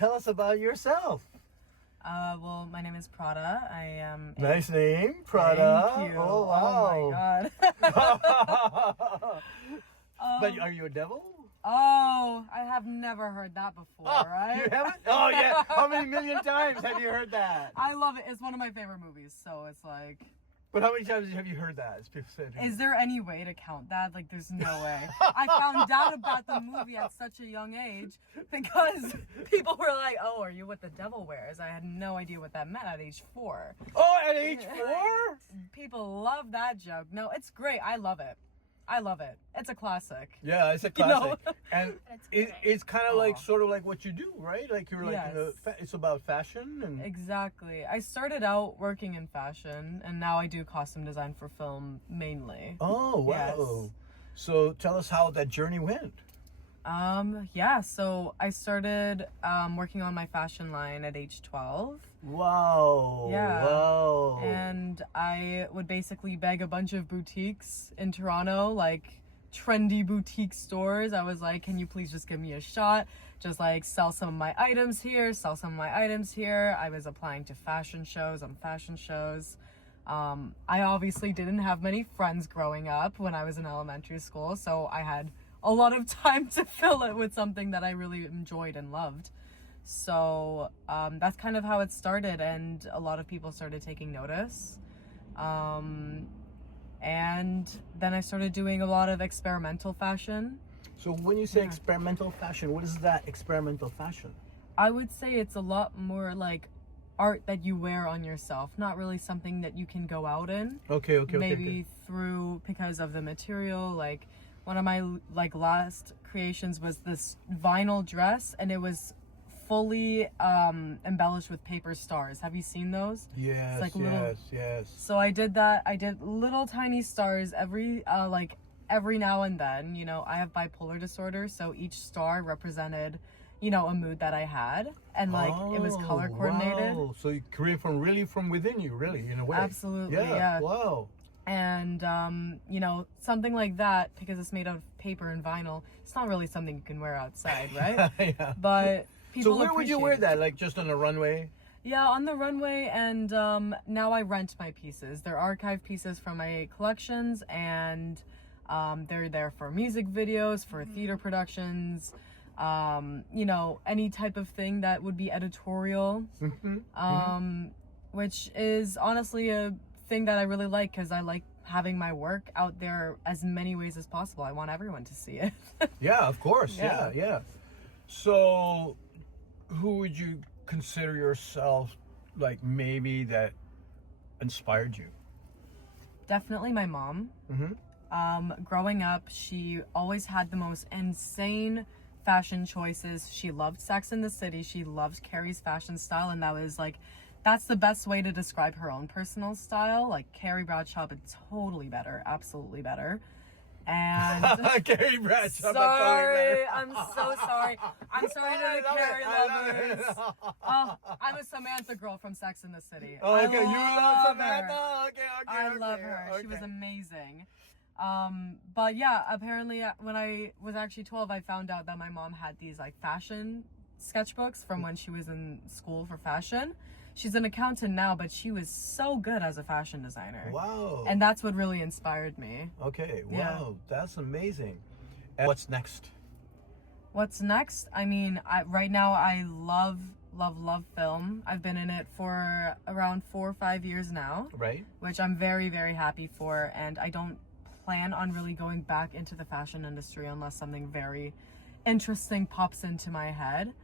tell us about yourself. Well, my name is Prada. I am. Nice name, Prada. Thank you. Oh wow. Oh my god. But are you a devil? Oh, I have never heard that before, right? You haven't? Oh yeah. How many million times have you heard that? I love it. It's one of my favorite movies, so it's like. But how many times have you heard that? Is there any way to count that? Like, there's no way. I found out about the movie at such a young age because people were like, "Oh, are you what the devil wears?" I had no idea what that meant at age 4. Oh, at age 4? People love that joke. No, it's great. I love it. It's a classic. Yeah, it's a classic. You know? And it's kind of like, sort of like what you do, right? Like you're like, Yes. it's about fashion and... Exactly. I started out working in fashion, and now I do costume design for film mainly. Oh, wow. Yes. So tell us how that journey went. Yeah, so I started working on my fashion line at age 12. Wow. Yeah. Wow. And I would basically beg a bunch of boutiques in Toronto, like trendy boutique stores. I was like, can you please just give me a shot? Just like sell some of my items here, sell some of my items here. I was applying to fashion shows on fashion shows. I obviously didn't have many friends growing up when I was in elementary school, so I had a lot of time to fill it with something that I really enjoyed and loved. So that's kind of how it started, and a lot of people started taking notice. And then I started doing a lot of experimental fashion. So when you say experimental fashion, what is that experimental fashion? I would say it's a lot more like art that you wear on yourself, not really something that you can go out in. Okay. Maybe through, because of the material, like one of my like last creations was this vinyl dress, and it was fully embellished with paper stars. Have you seen those? Yes, it's like yes. So I did that. I did little tiny stars every now and then. You know, I have bipolar disorder, so each star represented, you know, a mood that I had, and like it was color coordinated. Wow. So you create from within you, really, in a way. Absolutely, Yeah. yeah. Wow. And you know, something like that, because it's made out of paper and vinyl, it's not really something you can wear outside, right? Yeah. But people So where would you wear appreciate it. that? Like just on a runway? Yeah, on the runway, and now I rent my pieces. They're archive pieces from my collections, and they're there for music videos, for theater productions, you know, any type of thing that would be editorial, which is honestly a thing that I really like, because I like having my work out there as many ways as possible. I want everyone to see it. Yeah, of course. Yeah. Yeah. So who would you consider yourself, like, maybe that inspired you? Definitely my mom. Growing up, she always had the most insane fashion choices. She loved Sex and the City. She loved Carrie's fashion style, and that was like, that's the best way to describe her own personal style. Like Carrie Bradshaw, but totally better, absolutely better. And Carrie Bradshaw. sorry, I'm so sorry. I'm sorry to the Carrie I love lovers. it. Oh, I'm a Samantha girl from Sex and the City. Oh, okay, you love her. Samantha. Okay. I love her. She was amazing. But yeah, apparently when I was actually 12, I found out that my mom had these like fashion sketchbooks from when she was in school for fashion. She's an accountant now, but she was so good as a fashion designer. Wow. And that's what really inspired me. Okay. Wow. Yeah. That's amazing. And what's next? What's next? I mean, right now I love film. I've been in it for around 4 or 5 years now. Right. Which I'm very, very happy for. And I don't plan on really going back into the fashion industry unless something very interesting pops into my head.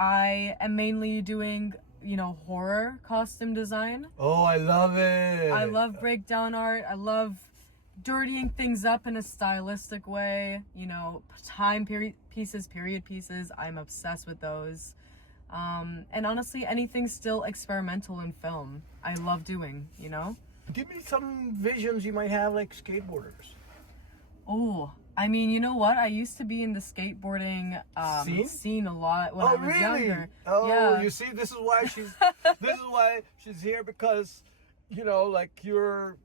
I am mainly doing, you know, horror costume design. Oh, I love it. I love breakdown art. I love dirtying things up in a stylistic way. You know, period pieces. I'm obsessed with those. And honestly, anything still experimental in film, I love doing, you know? Give me some visions you might have, like skateboarders. Oh, I mean, you know what? I used to be in the skateboarding scene a lot when I was younger. Oh, yeah. You see, this is why she's here, because, you know, like, you're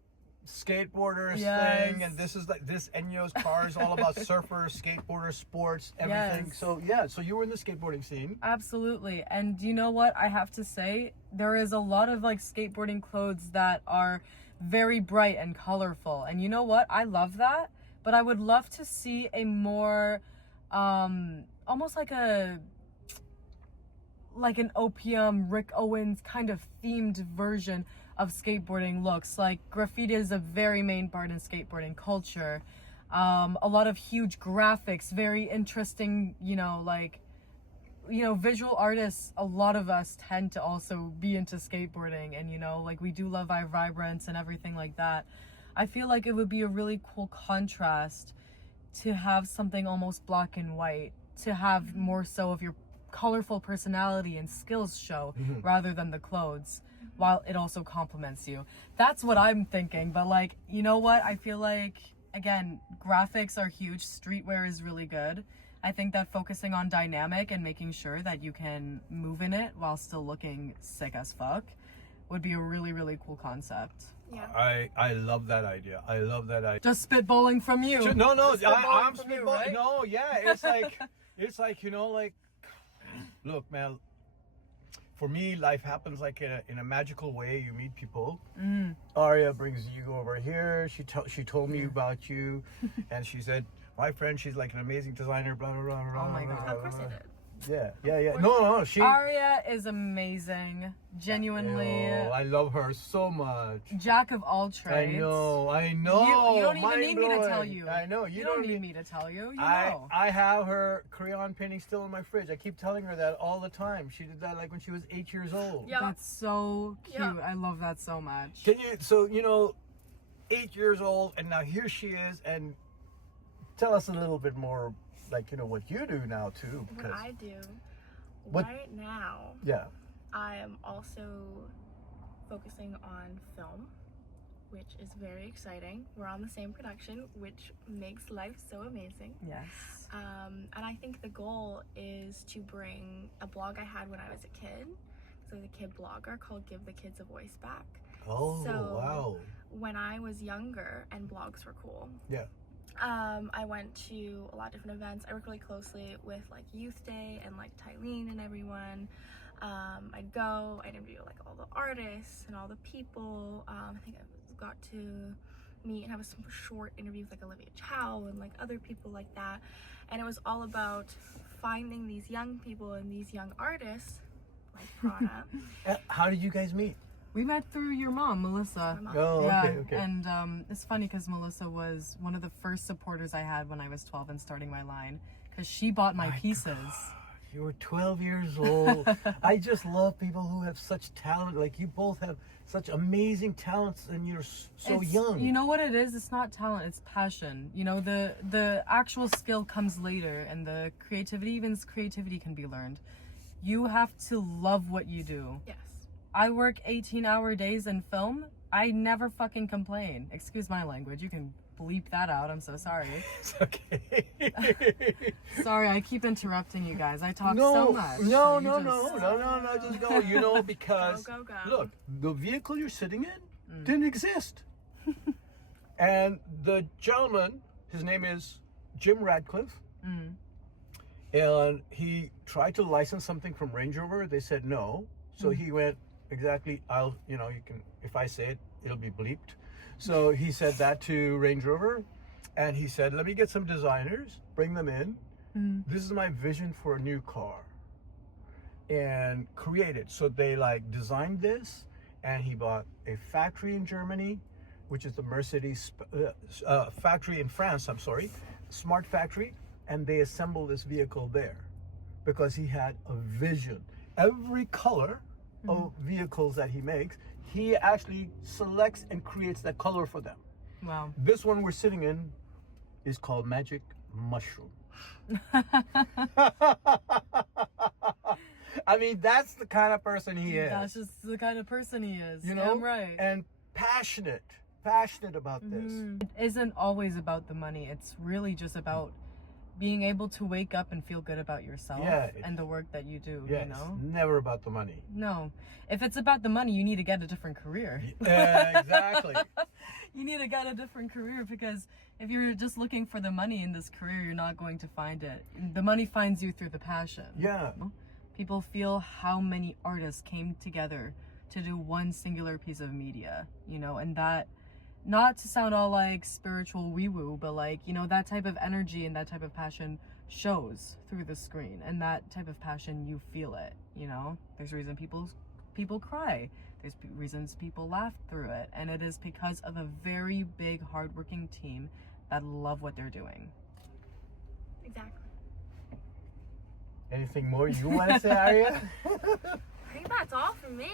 skateboarders Yes. thing, and this is like this Ineos car is all about surfers, skateboarders, sports, everything. Yes. So yeah, so you were in the skateboarding scene. Absolutely. And you know what? I have to say, there is a lot of like skateboarding clothes that are very bright and colorful. And you know what? I love that. But I would love to see a more, almost like an Opium, Rick Owens kind of themed version of skateboarding looks. Like graffiti is a very main part in skateboarding culture. A lot of huge graphics, very interesting, visual artists. A lot of us tend to also be into skateboarding, and we do love our vibrance and everything like that. I feel like it would be a really cool contrast to have something almost black and white, to have more so of your colorful personality and skills show rather than the clothes, while it also complements you. That's what I'm thinking. But you know what? I feel like, again, graphics are huge. Streetwear is really good. I think that focusing on dynamic and making sure that you can move in it while still looking sick as fuck would be a really, really cool concept. Yeah. I love that idea. I love that idea. Just spitballing from you. No, I'm from you, spitballing. right? No, yeah, it's like look, man. For me, life happens like in a magical way. You meet people. Aria brings you over here. She told me about you, and she said, my friend, she's like an amazing designer. Blah blah blah blah. Oh my blah, God. blah, Of course blah. I did. Yeah. No, she. Aria is amazing. Genuinely. Oh, I love her so much. Jack of all trades. I know. You don't even need me to tell mind-blowing. you. I know. You don't need me to tell you. You I know. have her crayon painting still in my fridge. I keep telling her that all the time. She did that like when she was 8 years old. Yeah. That's so cute. Yeah. I love that so much. Can you? So 8 years old, and now here she is. And tell us a little bit more, what you do now too. What I do What- right now, Yeah. I am also focusing on film, which is very exciting. We're on the same production, which makes life so amazing. Yes. And I think the goal is to bring a blog I had when I was a kid, so the kid blogger, called Give the Kids a Voice Back. Oh So- wow. When I was younger and blogs were cool, Yeah. I went to a lot of different events. I work really closely with Youth Day and Tylene and everyone. I'd go, I'd interview all the artists and all the people. I think I got to meet and have a some short interview with Olivia Chow and other people like that. And it was all about finding these young people and these young artists like Prada. How did you guys meet? We met through your mom, Melissa. My mom. Oh, Yeah, okay. and it's funny because Melissa was one of the first supporters I had when I was 12 and starting my line, because she bought my pieces. You were 12 years old. I just love people who have such talent. You both have such amazing talents, and you're so young. You know what it is? It's not talent, it's passion. The actual skill comes later, and the creativity can be learned. You have to love what you do. Yes. I work 18-hour days in film. I never fucking complain. Excuse my language. You can bleep that out. I'm so sorry. It's okay. Sorry, I keep interrupting you guys. I talk No, so much. no, You just go. Because Go. look, the vehicle you're sitting in didn't exist. And the gentleman, his name is Jim Ratcliffe, and he tried to license something from Range Rover. They said no. So he went, exactly, you can, if I say it, it'll be bleeped. So he said that to Range Rover, and he said, let me get some designers, bring them in. This is my vision for a new car, and create it. So they designed this, and he bought a factory in Germany, which is the Mercedes factory in France, smart factory, and they assembled this vehicle there because he had a vision. Every color of vehicles that he makes, he actually selects and creates that color for them. Wow. This one we're sitting in is called Magic Mushroom. I mean, that's the kind of person he is. That's just the kind of person he is. You know, Damn right. and passionate about this. It isn't always about the money. It's really just about being able to wake up and feel good about yourself and the work that you do, yeah, you know? It's never about the money. No. If it's about the money, you need to get a different career. Exactly. You need to get a different career, because if you're just looking for the money in this career, you're not going to find it. The money finds you through the passion. Yeah. People feel how many artists came together to do one singular piece of media, you know, and that, not to sound all like spiritual wee-woo, but like, you know, that type of energy and that type of passion shows through the screen, and that type of passion, you feel it, you know? There's a reason people cry. There's reasons people laugh through it, and it is because of a very big, hardworking team that love what they're doing. Exactly. Anything more you want to say, Aria? I think that's all for me.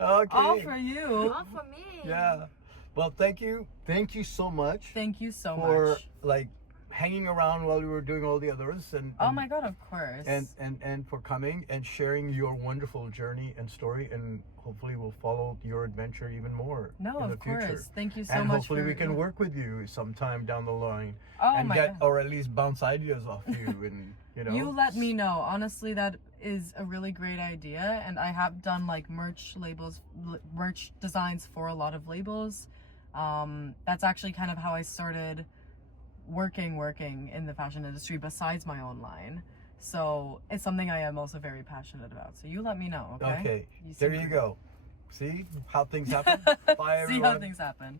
Okay. All for you. All for me. Yeah. Well, thank you so much. Thank you so for much. like hanging around while we were doing all the others, and Oh my God, of course. and for coming and sharing your wonderful journey and story, and hopefully we'll follow your adventure even more in the future. Course. Thank you so and much. Hopefully we can work with you sometime down the line, Oh and my get God. or at least bounce ideas off you, and you know. You let me know. Honestly, that is a really great idea, and I have done like merch designs for a lot of labels. That's actually kind of how I started working in the fashion industry besides my own line. So it's something I am also very passionate about. So you let me know, okay? Okay. There you go. See how things happen? Bye, everyone. See how things happen.